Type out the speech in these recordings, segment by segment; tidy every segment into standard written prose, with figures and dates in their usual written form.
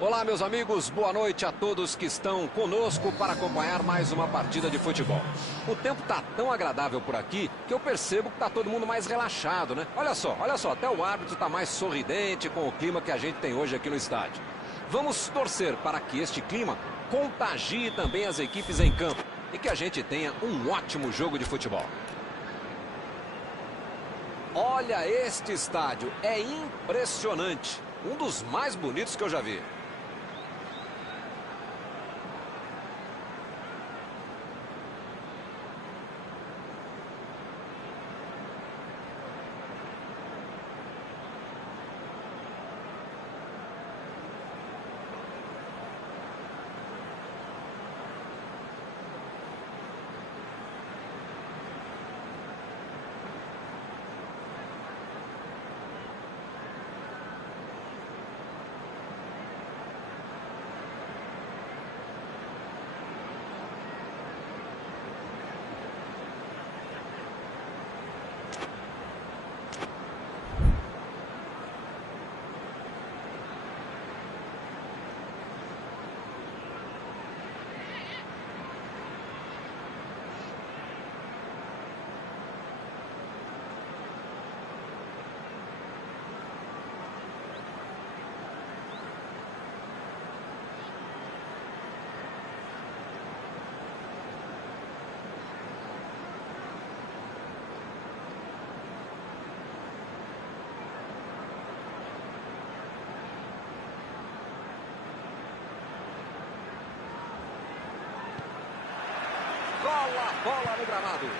Olá, meus amigos, boa noite a todos que estão conosco para acompanhar mais uma partida de futebol. O tempo tá tão agradável por aqui que eu percebo que tá todo mundo mais relaxado, né? Olha só, até o árbitro tá mais sorridente com o clima que a gente tem hoje aqui no estádio. Vamos torcer para que este clima contagie também as equipes em campo e que a gente tenha um ótimo jogo de futebol. Olha este estádio, é impressionante, um dos mais bonitos que eu já vi. Cola a bola no gramado.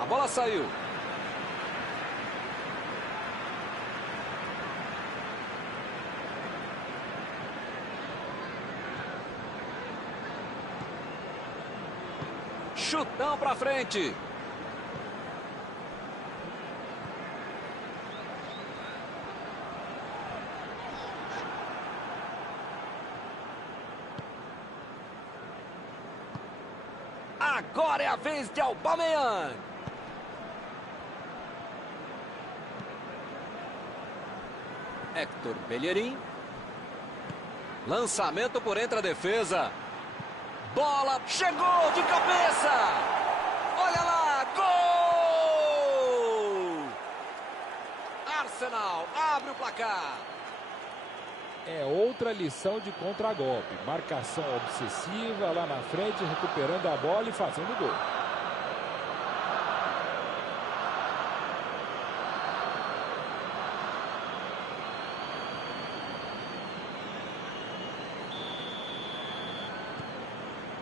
A bola saiu. Chutão pra frente. Agora é a vez de Aubameyang. Héctor Bellerin. Lançamento por entre a defesa. Bola chegou de cabeça. Olha lá, gol! Arsenal abre o placar. É outra lição de contragolpe. Marcação obsessiva lá na frente, recuperando a bola e fazendo gol.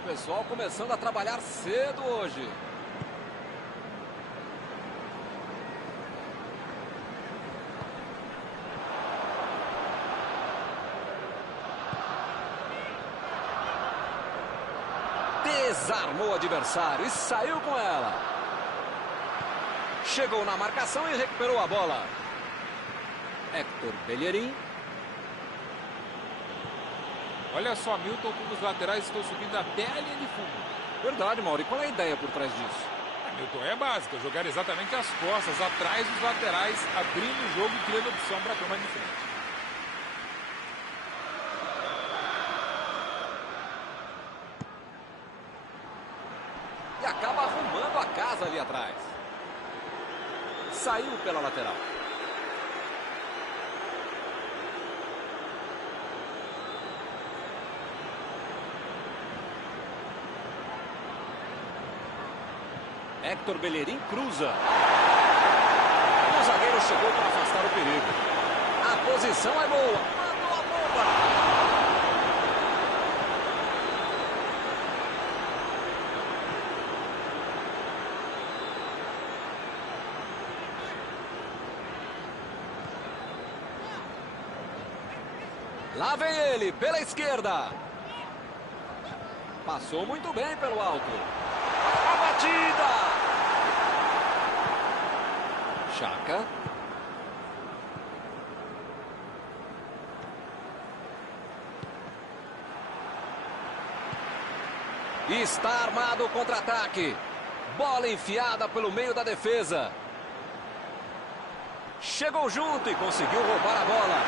O pessoal começando a trabalhar cedo hoje. Desarmou o adversário e saiu com ela. Chegou na marcação e recuperou a bola. Héctor Bellerin. Olha só, Milton, como os laterais estão subindo até a linha de fundo. Verdade, Mauro. E qual é a ideia por trás disso? Milton, é básica, jogar exatamente as costas, atrás dos laterais, abrindo o jogo e criando opção para a turma de frente. E acaba arrumando a casa ali atrás. Saiu pela lateral. Héctor Bellerin cruza. O zagueiro chegou para afastar o perigo. A posição é boa. Mandou a bomba. Lá vem ele, pela esquerda. Passou muito bem pelo alto. A batida. Chaka. Está armado o contra-ataque. Bola enfiada pelo meio da defesa. Chegou junto e conseguiu roubar a bola.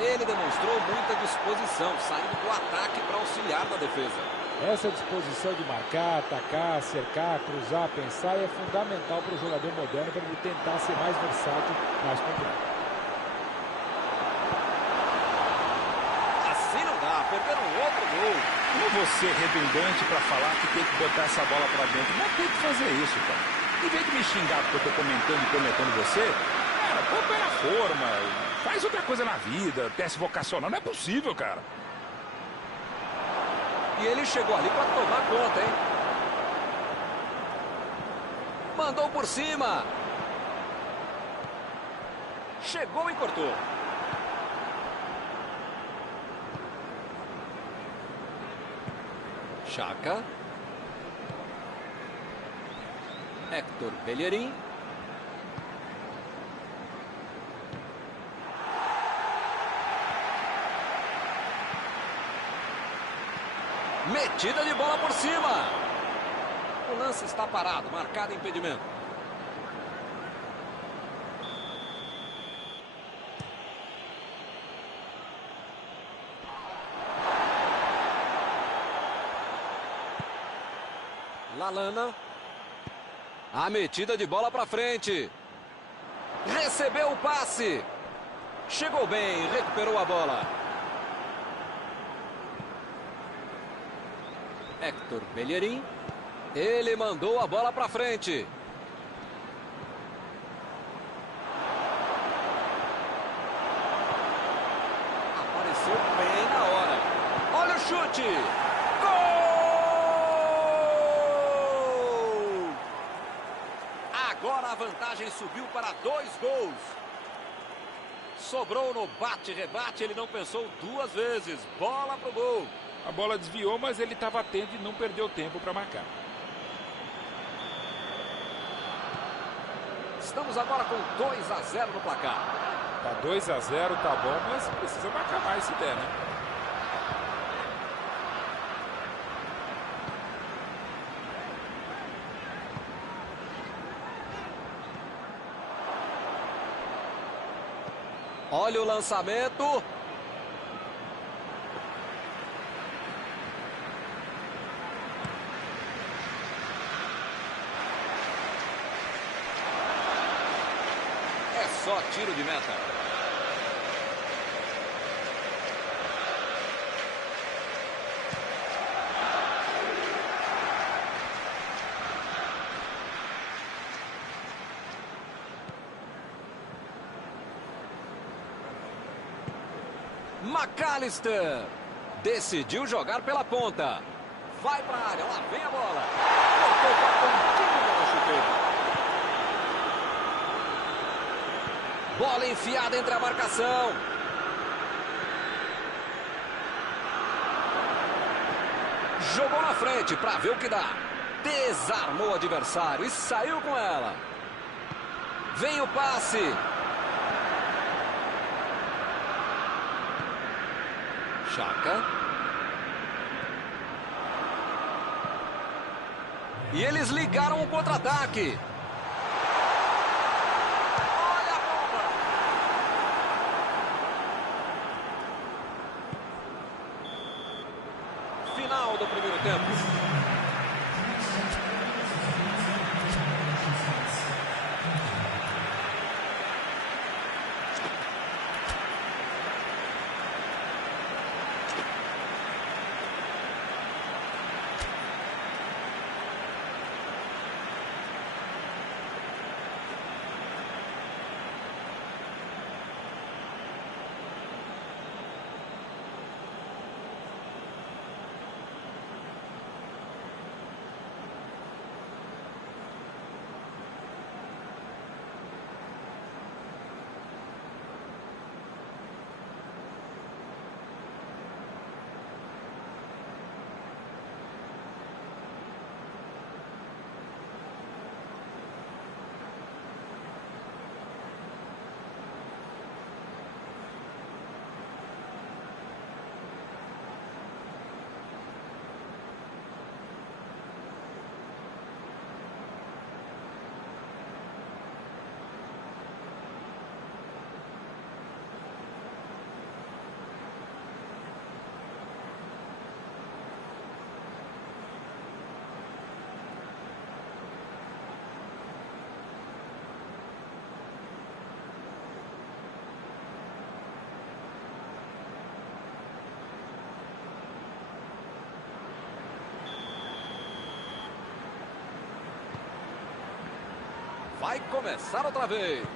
Ele demonstrou muita disposição, saindo do ataque para auxiliar na defesa. Essa disposição de marcar, atacar, cercar, cruzar, pensar é fundamental para o jogador moderno para ele tentar ser mais versátil, mais completo. Assim não dá, perderam outro gol. Não vou ser redundante para falar que tem que botar essa bola para dentro, mas tem que fazer isso, cara. Em vez de me xingar porque eu tô comentando e cornetando você, põe o pé na forma, faz outra coisa na vida, teste vocacional, não é possível, cara. E ele chegou ali para tomar conta, hein? Mandou por cima. Chegou e cortou. Xhaka. Héctor Bellerin. Metida de bola por cima. O lance está parado, marcado impedimento. Lallana. A metida de bola para frente. Recebeu o passe. Chegou bem, recuperou a bola. Héctor Bellerin. Ele mandou a bola para frente. Apareceu bem na hora. Olha o chute. Gol! Agora a vantagem subiu para 2 gols. Sobrou no bate-rebate, ele não pensou duas vezes. Bola pro gol. A bola desviou, mas ele estava atento e não perdeu tempo para marcar. Estamos agora com 2-0 no placar. Tá 2-0, tá bom, mas precisa marcar mais se der, né? Olha o lançamento. Só tiro de meta. McAllister decidiu jogar pela ponta. Vai para a área, lá vem a bola. Cortou com a pontinha da chuteira. Bola enfiada entre a marcação. Jogou na frente para ver o que dá. Desarmou o adversário e saiu com ela. Vem o passe. Xhaka. E eles ligaram o contra-ataque. Final do primeiro tempo. Vai começar outra vez.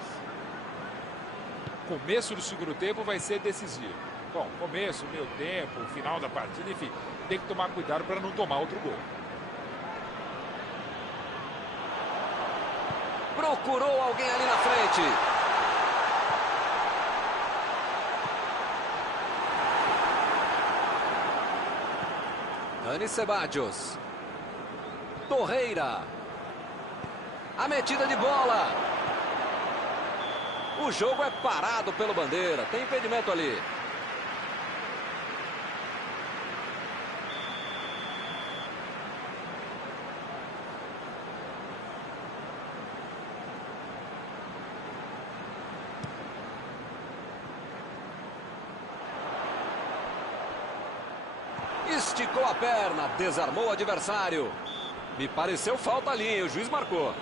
Começo do segundo tempo vai ser decisivo. Bom, começo, meio tempo, final da partida, enfim, tem que tomar cuidado para não tomar outro gol. Procurou alguém ali na frente. Dani Ceballos. Torreira. A metida de bola. O jogo é parado pelo Bandeira. Tem impedimento ali. Esticou a perna, desarmou o adversário. Me pareceu falta ali, hein? O juiz marcou.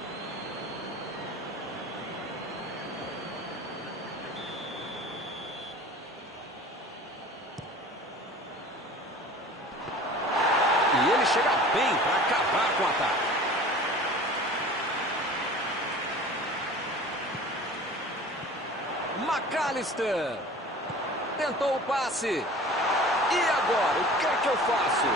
E ele chega bem para acabar com o ataque. McAllister. Tentou o passe. E agora, o que é que eu faço?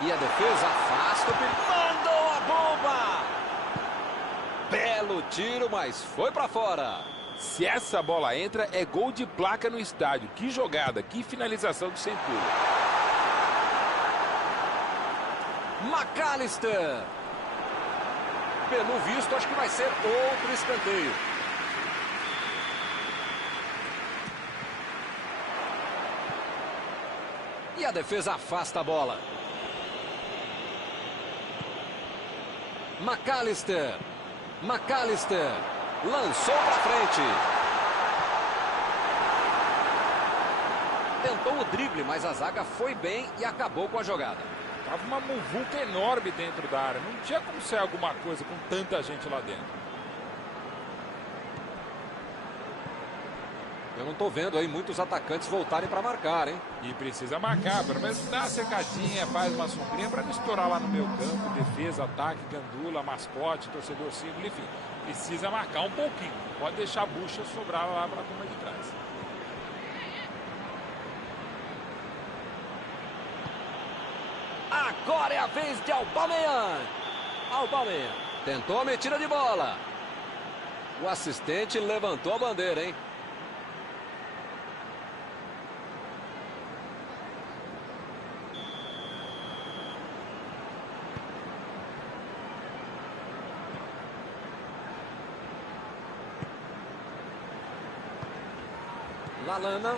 E a defesa afasta o perigo. Mandou a bomba! Belo tiro, mas foi para fora. Se essa bola entra, é gol de placa no estádio. Que jogada, que finalização do Centúrio. McAllister. Pelo visto, acho que vai ser outro escanteio. E a defesa afasta a bola. McAllister. McAllister lançou para frente. Tentou o drible, mas a zaga foi bem e acabou com a jogada. Tava uma muvuca enorme dentro da área. Não tinha como sair alguma coisa com tanta gente lá dentro. Eu não tô vendo aí muitos atacantes voltarem para marcar, hein? E precisa marcar, pelo menos dá uma secadinha, faz uma sombrinha para não estourar lá no meio campo. Defesa, ataque, gandula, mascote, torcedor símbolo, enfim. Precisa marcar um pouquinho. Não pode deixar a bucha sobrar lá para a turma de trás. Agora é a vez de Aubameyang. Aubameyang tentou a metida de bola. O assistente levantou a bandeira, hein? Lalana.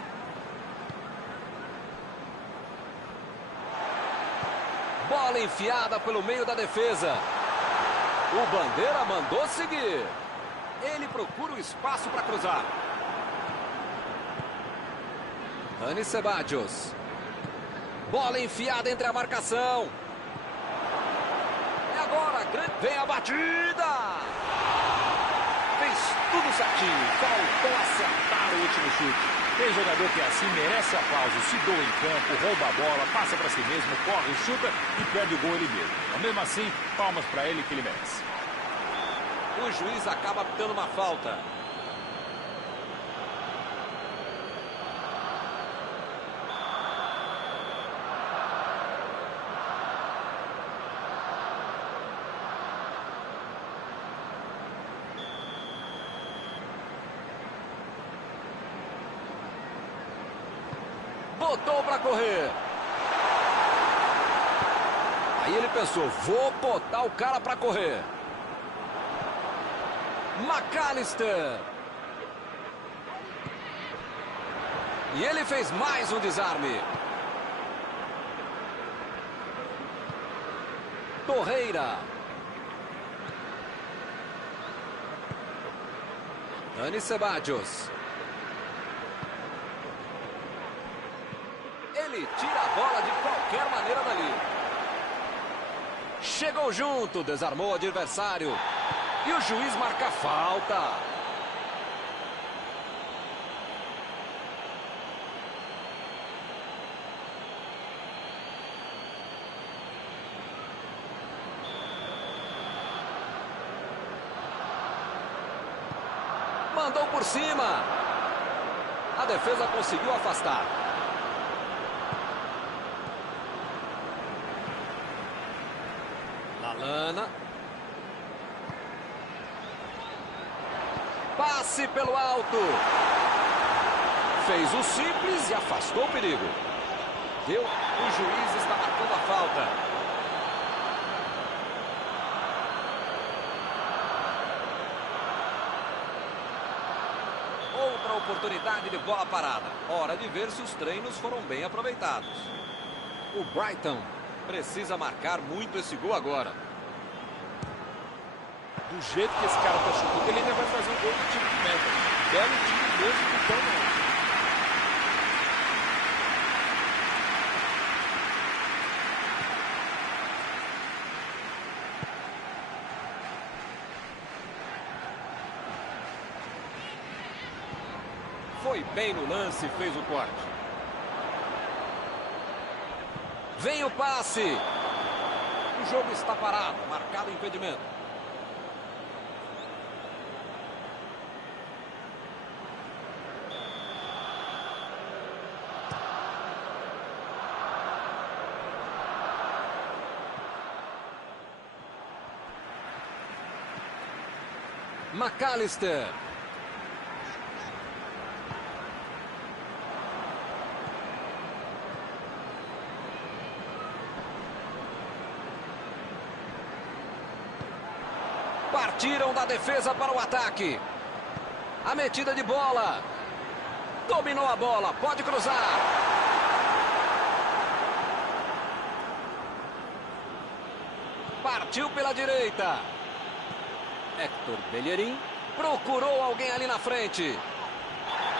Bola enfiada pelo meio da defesa. O Bandeira mandou seguir. Ele procura o espaço para cruzar. Dani Ceballos. Bola enfiada entre a marcação. E agora vem a batida. Fez tudo certinho. Faltou acertar o último chute. Tem jogador que assim merece aplauso, se doa em campo, rouba a bola, passa para si mesmo, corre, chuta e perde o gol ele mesmo. Mas mesmo assim, palmas para ele que ele merece. O juiz acaba dando uma falta. Botou para correr. Aí ele pensou, vou botar o cara para correr. McAllister. E ele fez mais um desarme. Torreira. Dani Ceballos. Ele tira a bola de qualquer maneira dali. Chegou junto, desarmou o adversário. E o juiz marca falta. Mandou por cima. A defesa conseguiu afastar. Lallana. Passe pelo alto. Fez o simples e afastou o perigo. Deu. O juiz está marcando a falta. Outra oportunidade de bola parada. Hora de ver se os treinos foram bem aproveitados. O Brighton precisa marcar muito esse gol agora. Do jeito que esse cara tá chutando, ele ainda vai fazer um gol de tiro de meta. Belo tiro mesmo, então não. Foi bem no lance, fez o corte. Vem o passe. O jogo está parado, marcado impedimento. McAllister. Partiram da defesa para o ataque. A metida de bola. Dominou a bola, pode cruzar. Partiu pela direita. Héctor Bellerin procurou alguém ali na frente.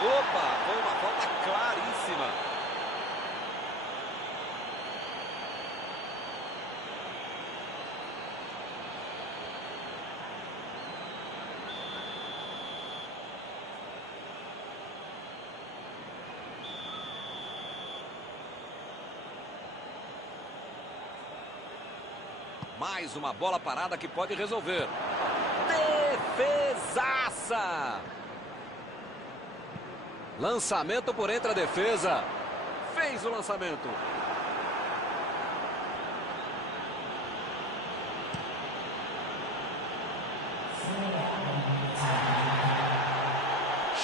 Opa, foi uma falta claríssima. Mais uma bola parada que pode resolver. Defesaça! Lançamento por entre a defesa. Fez o lançamento.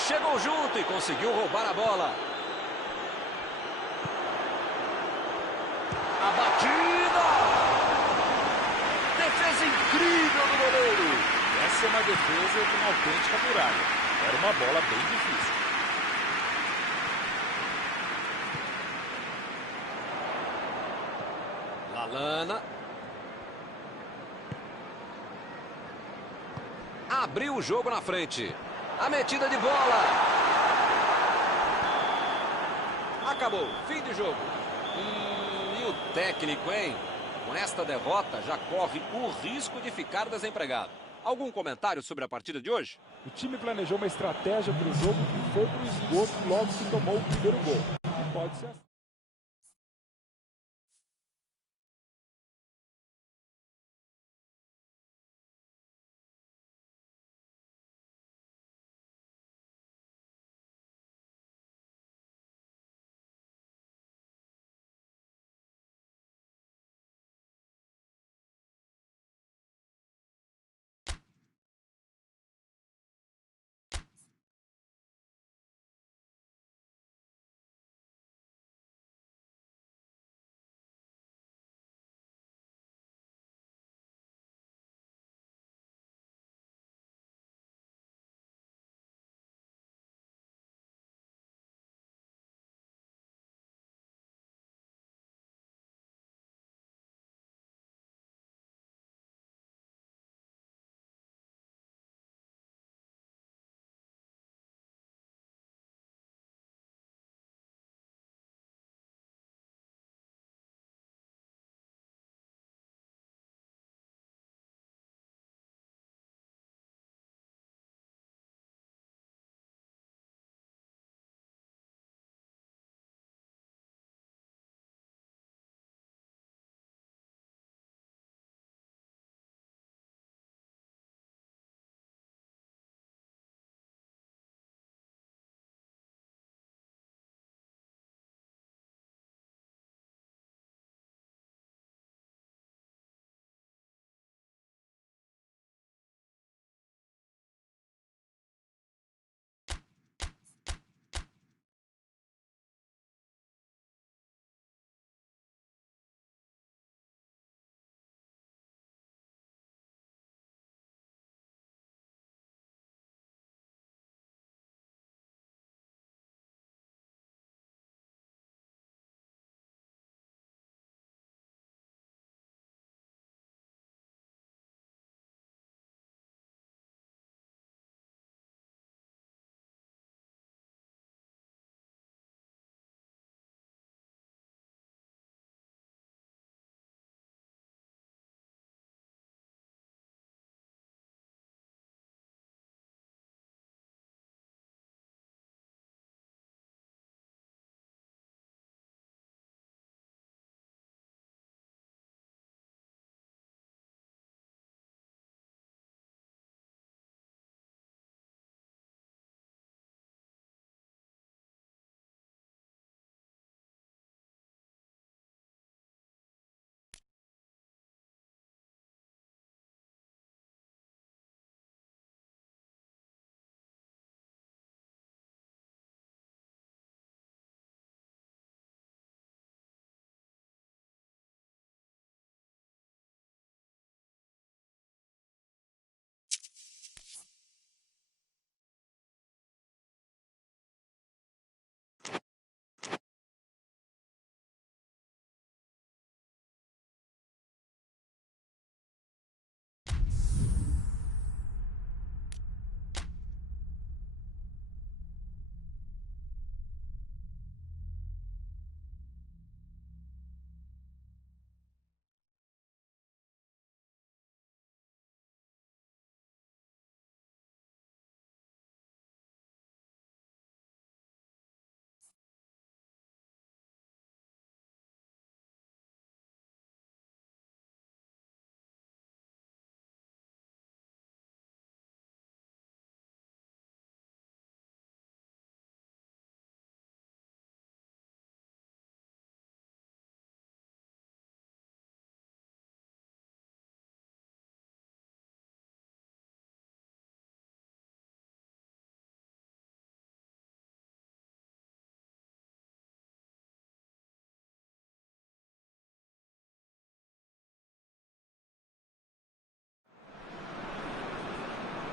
Chegou junto e conseguiu roubar a bola. A batida! Defesa incrível do goleiro. Essa é uma defesa de uma autêntica muralha. Era uma bola bem difícil. Lallana. Abriu o jogo na frente. A metida de bola. Acabou. Fim de jogo. E o técnico, hein? Com esta derrota, já corre o risco de ficar desempregado. Algum comentário sobre a partida de hoje? O time planejou uma estratégia para o jogo que foi para o esgoto logo que tomou o primeiro gol. E pode ser assim.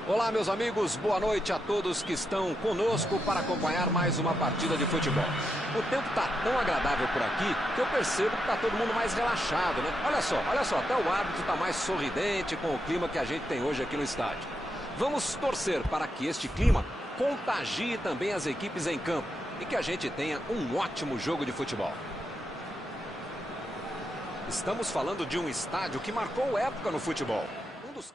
Olá, meus amigos, boa noite a todos que estão conosco para acompanhar mais uma partida de futebol. O tempo está tão agradável por aqui que eu percebo que está todo mundo mais relaxado, né? Olha só, até o árbitro está mais sorridente com o clima que a gente tem hoje aqui no estádio. Vamos torcer para que este clima contagie também as equipes em campo e que a gente tenha um ótimo jogo de futebol. Estamos falando de um estádio que marcou época no futebol. Um dos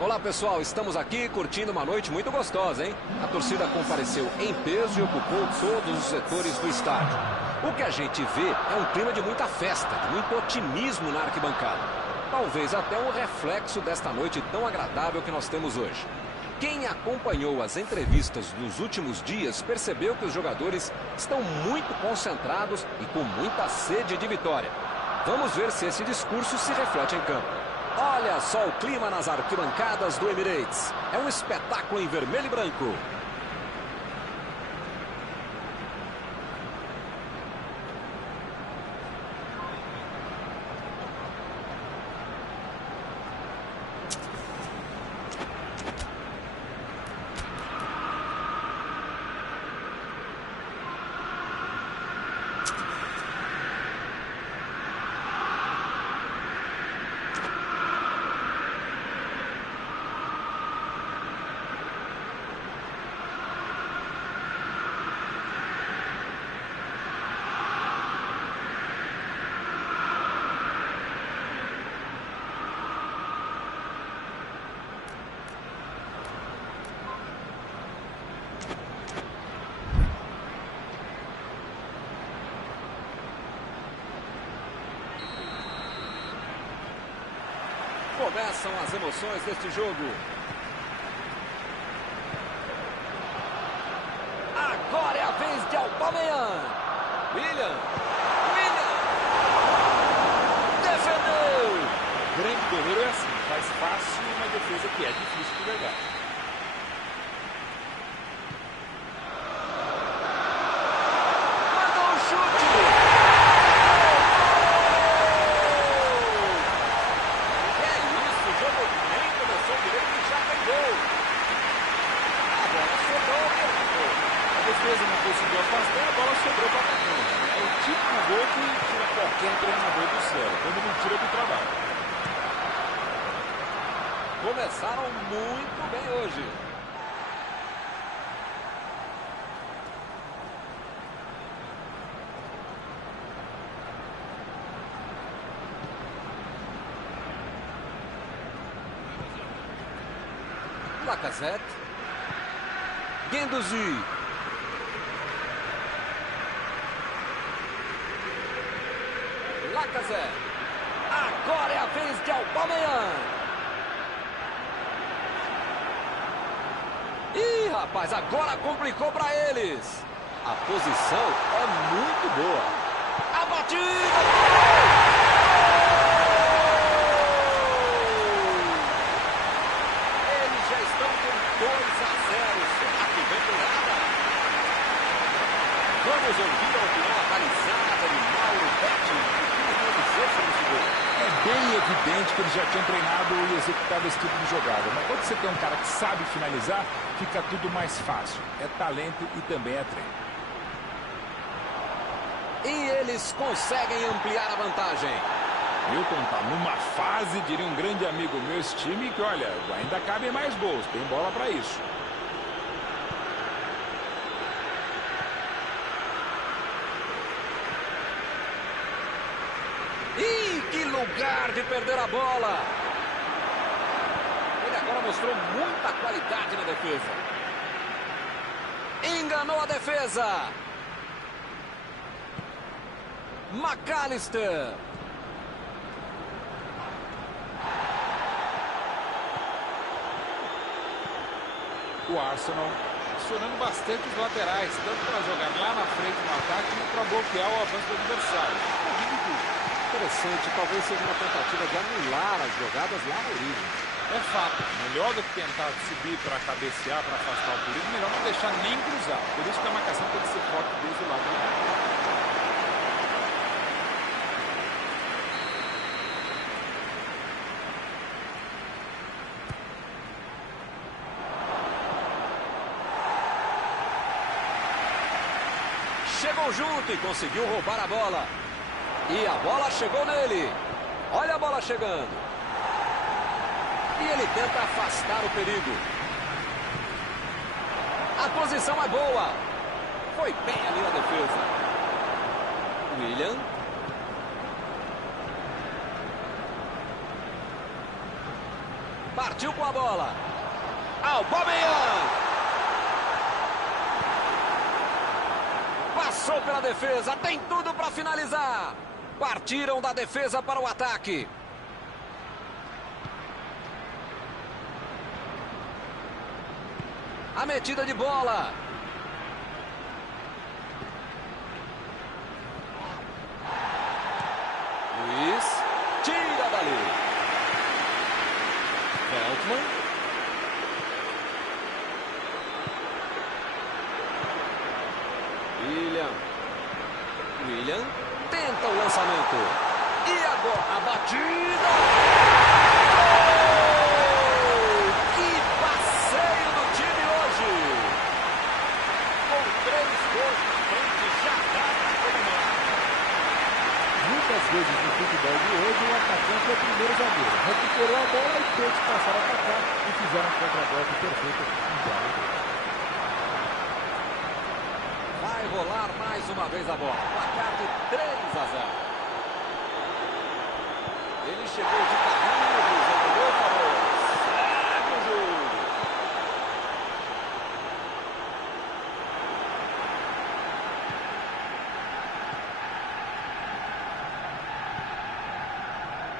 Olá pessoal, estamos aqui curtindo uma noite muito gostosa, hein? A torcida compareceu em peso e ocupou todos os setores do estádio. O que a gente vê é um clima de muita festa, de muito otimismo na arquibancada. Talvez até um reflexo desta noite tão agradável que nós temos hoje. Quem acompanhou as entrevistas dos últimos dias percebeu que os jogadores estão muito concentrados e com muita sede de vitória. Vamos ver se esse discurso se reflete em campo. Olha só o clima nas arquibancadas do Emirates. É um espetáculo em vermelho e branco. Começam as emoções deste jogo. Agora é a vez de Aubameyang. William. Defendeu. Grande goleiro é assim, faz fácil uma defesa que é difícil de pegar. Mandou um chute. A defesa não conseguiu afastar, a bola sobrou para o atacante. É o típico gol que tira qualquer treinador do sério, quando não tira do trabalho. Começaram muito bem hoje. Lacazette. Guendouzi. Lacazette. Agora é a vez de Aubameyang. Ih, rapaz, agora complicou para eles. A posição é muito boa. A batida! Eles já estão com 2-0. Será que vem virada? Vamos ouvir a opinião analisada de Mauro Betti. O que ele dizer sobre esse gol? É bem evidente que eles já tinham treinado e executado esse tipo de jogada. Mas quando você tem um cara que sabe finalizar, fica tudo mais fácil. É talento e também é treino. E eles conseguem ampliar a vantagem. Milton tá numa fase, diria um grande amigo meu, esse time, que olha, ainda cabem mais gols, tem bola para isso. Ih, que lugar de perder a bola! Ele agora mostrou muita qualidade na defesa. Enganou a defesa. McAllister. O Arsenal acionando bastante os laterais, tanto para jogar lá na frente no ataque, como para bloquear o avanço do adversário. Interessante, talvez seja uma tentativa de anular as jogadas lá na origem. É fato, melhor do que tentar subir para cabecear, para afastar o perigo, melhor não deixar nem cruzar. Por isso que a marcação tem que ser forte desde o lado do campo. Chegou junto e conseguiu roubar a bola. E a bola chegou nele. Olha a bola chegando. E ele tenta afastar o perigo. A posição é boa. Foi bem ali na defesa. William. Partiu com a bola. Aubameyang. Passou pela defesa. Tem tudo para finalizar. Partiram da defesa para o ataque. A metida de bola. Luiz tira dali. Veltman. William tenta o lançamento. E agora a batida. Gol! Que passeio do time hoje. Com 3 gols na frente, já dá para comemorar. Muitas vezes no futebol de hoje o atacante é o primeiro zagueiro. Recuperou a bola e todos passaram a atacar e fizeram um contra-golpe perfeito em diálogo. Vai rolar mais uma vez a bola. Placar de 3-0. Ele chegou de carrinho, usando o meu favor. Segue o jogo.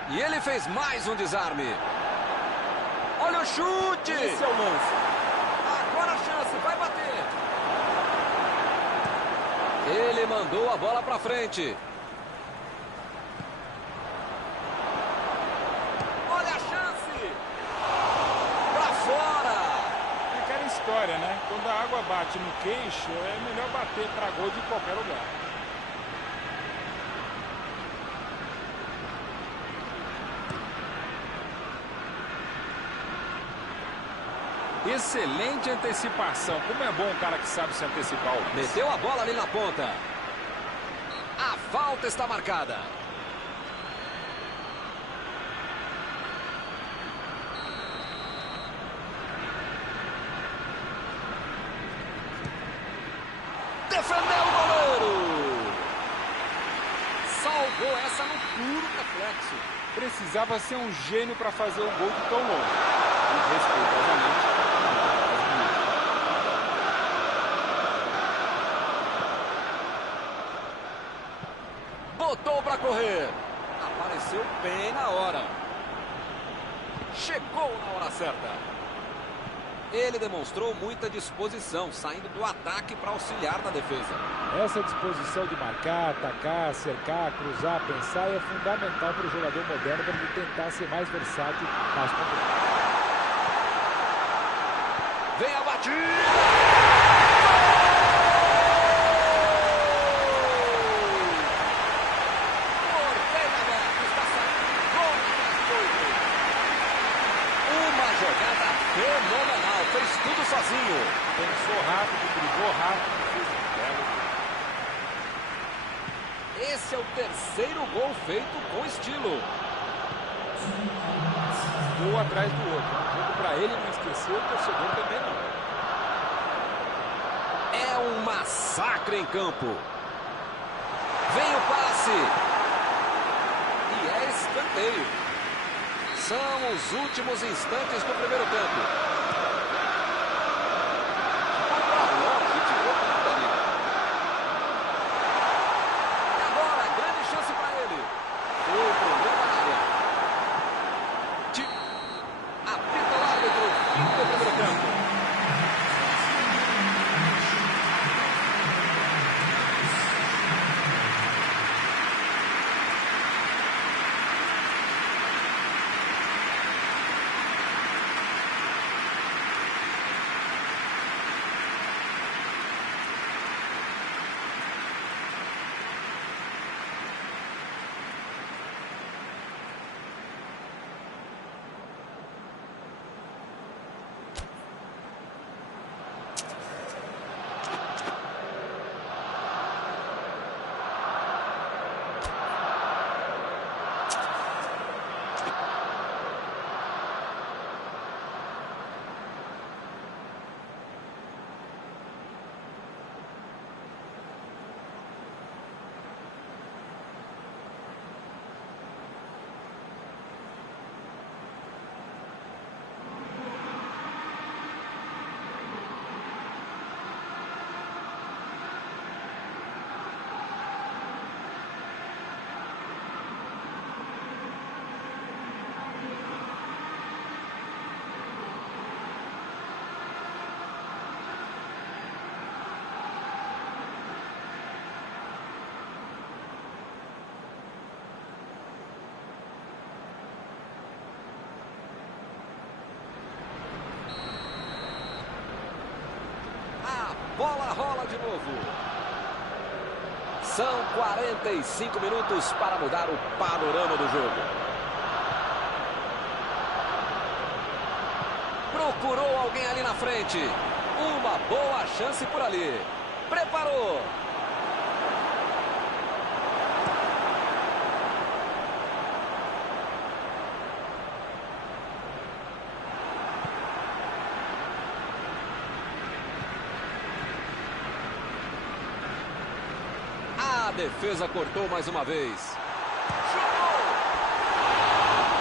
E ele fez mais um desarme. Olha o chute. Esse é o lance. Agora a chance, vai bater. Ele mandou a bola para frente. Olha a chance. Para fora. É aquela história, né? Quando a água bate no queixo, é melhor bater para gol de qualquer lugar. Excelente antecipação. Como é bom um cara que sabe se antecipar. Meteu a bola ali na ponta. A falta está marcada. Defendeu o goleiro. Salvou essa no puro reflexo. Precisava ser um gênio para fazer um gol de tão longe. E respeitosamente. Botou para correr. Apareceu bem na hora. Chegou na hora certa. Ele demonstrou muita disposição, saindo do ataque para auxiliar na defesa. Essa disposição de marcar, atacar, cercar, cruzar, pensar é fundamental para o jogador moderno para ele tentar ser mais versátil nas competições. Vem a batida! Fenomenal, fez tudo sozinho. Pensou rápido, driblou rápido, fez um belo. Esse é o terceiro gol feito com estilo. Gol atrás do outro. Um jogo para ele não esquecer, o torcedor também não. É um massacre em campo. Vem o passe. E é escanteio. São os últimos instantes do primeiro tempo. Foi pra longe, tirou tudo ali. E agora, grande chance para ele. Foi pro meio da área. Apita o árbitro, fim do primeiro tempo. bola rola de novo. São 45 minutos para mudar o panorama do jogo. Procurou alguém ali na frente. Uma boa chance por ali. Preparou. A defesa cortou mais uma vez. Chutou!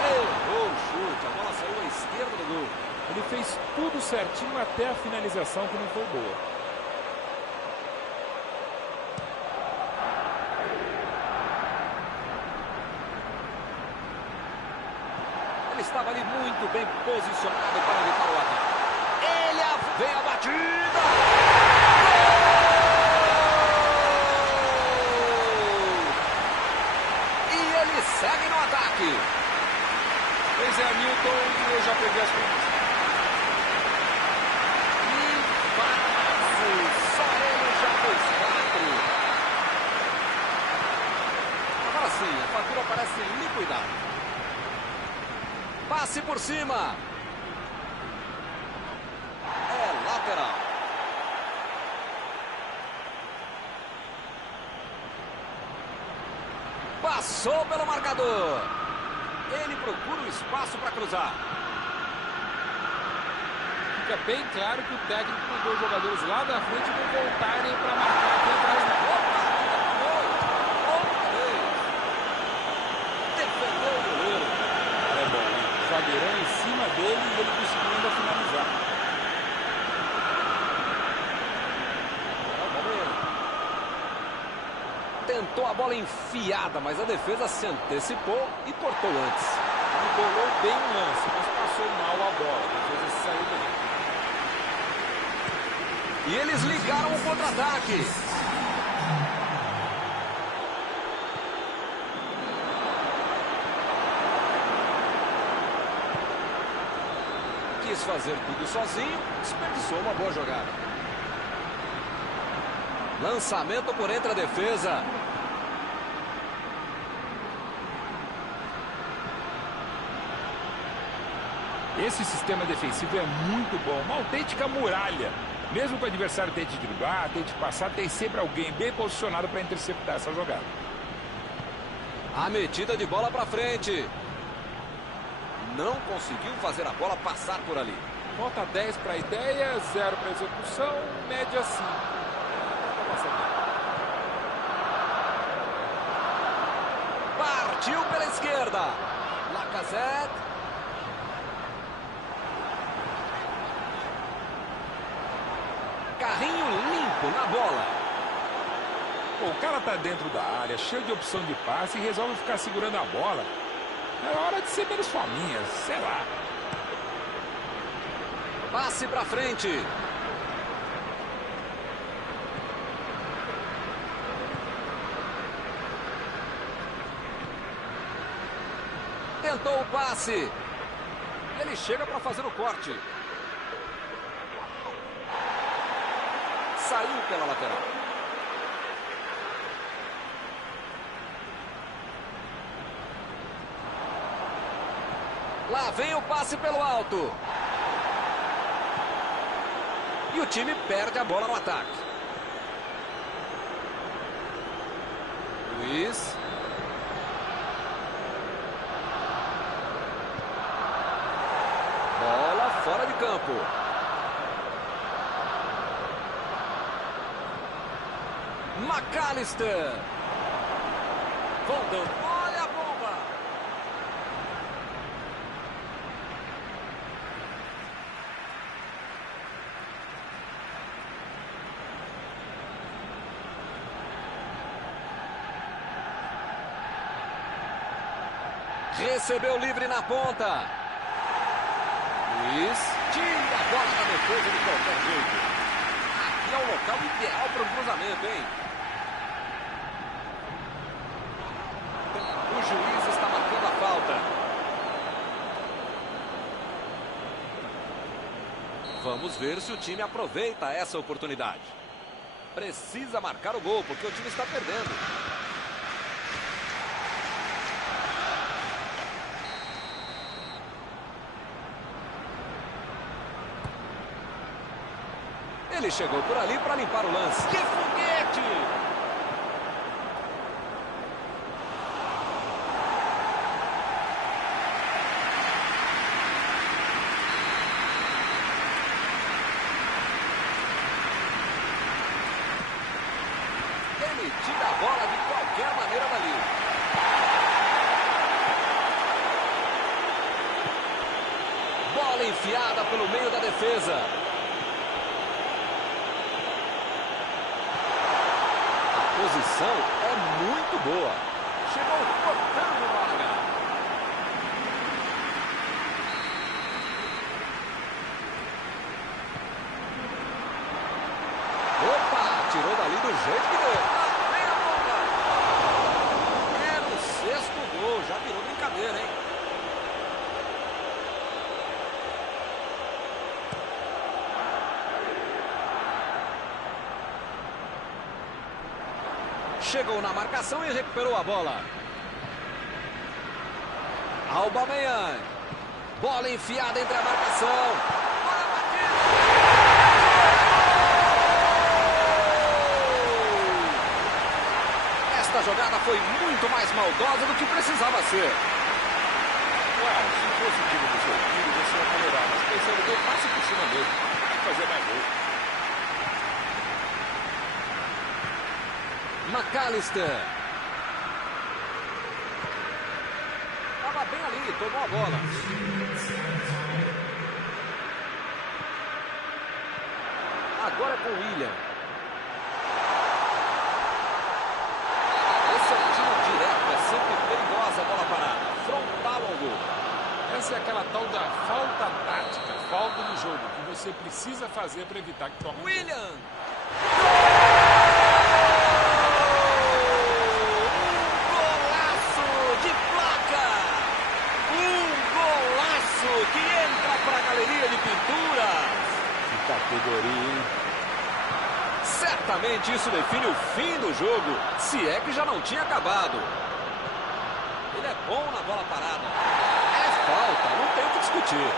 Errou o chute. A bola saiu à esquerda do gol. Ele fez tudo certinho até a finalização, que não foi boa. Ele estava ali muito bem posicionado para evitar o ataque. Ele vem a batida! Segue no ataque. Pois é, Milton, e eu já peguei as contas. E quase, só ele já fez 4. Agora sim, a fatura parece liquidada. Passe por cima. É lateral. Passou pelo marcador. Ele procura o espaço para cruzar. Fica bem claro que o técnico mandou os jogadores lá da frente não voltarem para marcar aqui atrás. Outra vez. Defendeu o goleiro. É bom, hein? O zagueirão em cima dele e ele conseguiu ainda finalizar. Tentou a bola enfiada, mas a defesa se antecipou e cortou antes. Ele bolou bem o lance, mas passou mal a bola. A defesa saiu bem. E eles ligaram o contra-ataque. Quis fazer tudo sozinho, desperdiçou uma boa jogada. Lançamento por entre a defesa. Esse sistema defensivo é muito bom, uma autêntica muralha. Mesmo que o adversário tente driblar, tente passar, tem sempre alguém bem posicionado para interceptar essa jogada. A metida de bola para frente. Não conseguiu fazer a bola passar por ali. Nota 10 para a ideia, 0 para a execução, média 5. Partiu pela esquerda. Lacazette. Carrinho limpo na bola. Pô, o cara tá dentro da área, cheio de opção de passe e resolve ficar segurando a bola. É hora de ser menos fominha, sei lá. Passe pra frente. Tentou o passe. Ele chega para fazer o corte. Saiu pela lateral. Lá vem o passe pelo alto. E o time perde a bola no ataque. Luiz. Bola fora de campo. McAllister. Voltando. Olha a bomba. Recebeu livre na ponta. Luiz tira a bola da defesa de qualquer jeito. Aqui é o local ideal para o cruzamento, hein? O juiz está marcando a falta. Vamos ver se o time aproveita essa oportunidade. Precisa marcar o gol, porque o time está perdendo. Ele chegou por ali para limpar o lance. Que foguete! Ele tira a bola de qualquer maneira dali. Bola enfiada pelo meio da defesa. A posição é muito boa. Chegou cortando no largar. Opa, tirou dali do jeito que deu. Lá vem a bola. Era o sexto gol, já virou brincadeira, hein? Chegou na marcação e recuperou a bola. Aubameyang. Bola enfiada entre a marcação. Bola batida. Esta jogada foi muito mais maldosa do que precisava ser. Claro, se fosse o time do seu filho, você ia comemorar. Mas pensando bem, passa por cima mesmo. Vai fazer mais gol. McAllister. Estava bem ali, tomou a bola. Agora é com o William. Esse é um tiro direto, é sempre perigosa a bola parada. Frontal ao gol. Essa é aquela tal da falta tática, falta no jogo, que você precisa fazer para evitar que tome. William. Que entra para a galeria de pinturas. Que categoria, hein? Certamente isso define o fim do jogo, se é que já não tinha acabado. Ele é bom na bola parada. É falta, não tem o que discutir.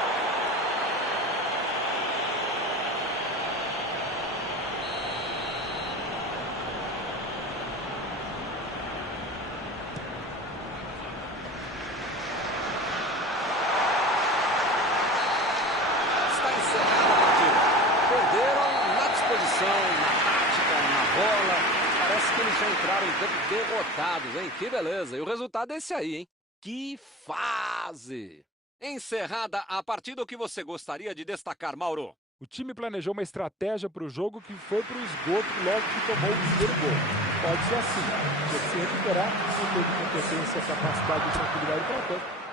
Na tática, na bola, parece que eles já entraram em campo derrotados, hein? Que beleza! E o resultado é esse aí, hein? Que fase! Encerrada a partida, o que você gostaria de destacar, Mauro? O time planejou uma estratégia para o jogo que foi para o esgoto logo que tomou o primeiro gol. Pode ser assim, tinha que se recuperar, não teve competência, capacidade e tranquilidade para tanto.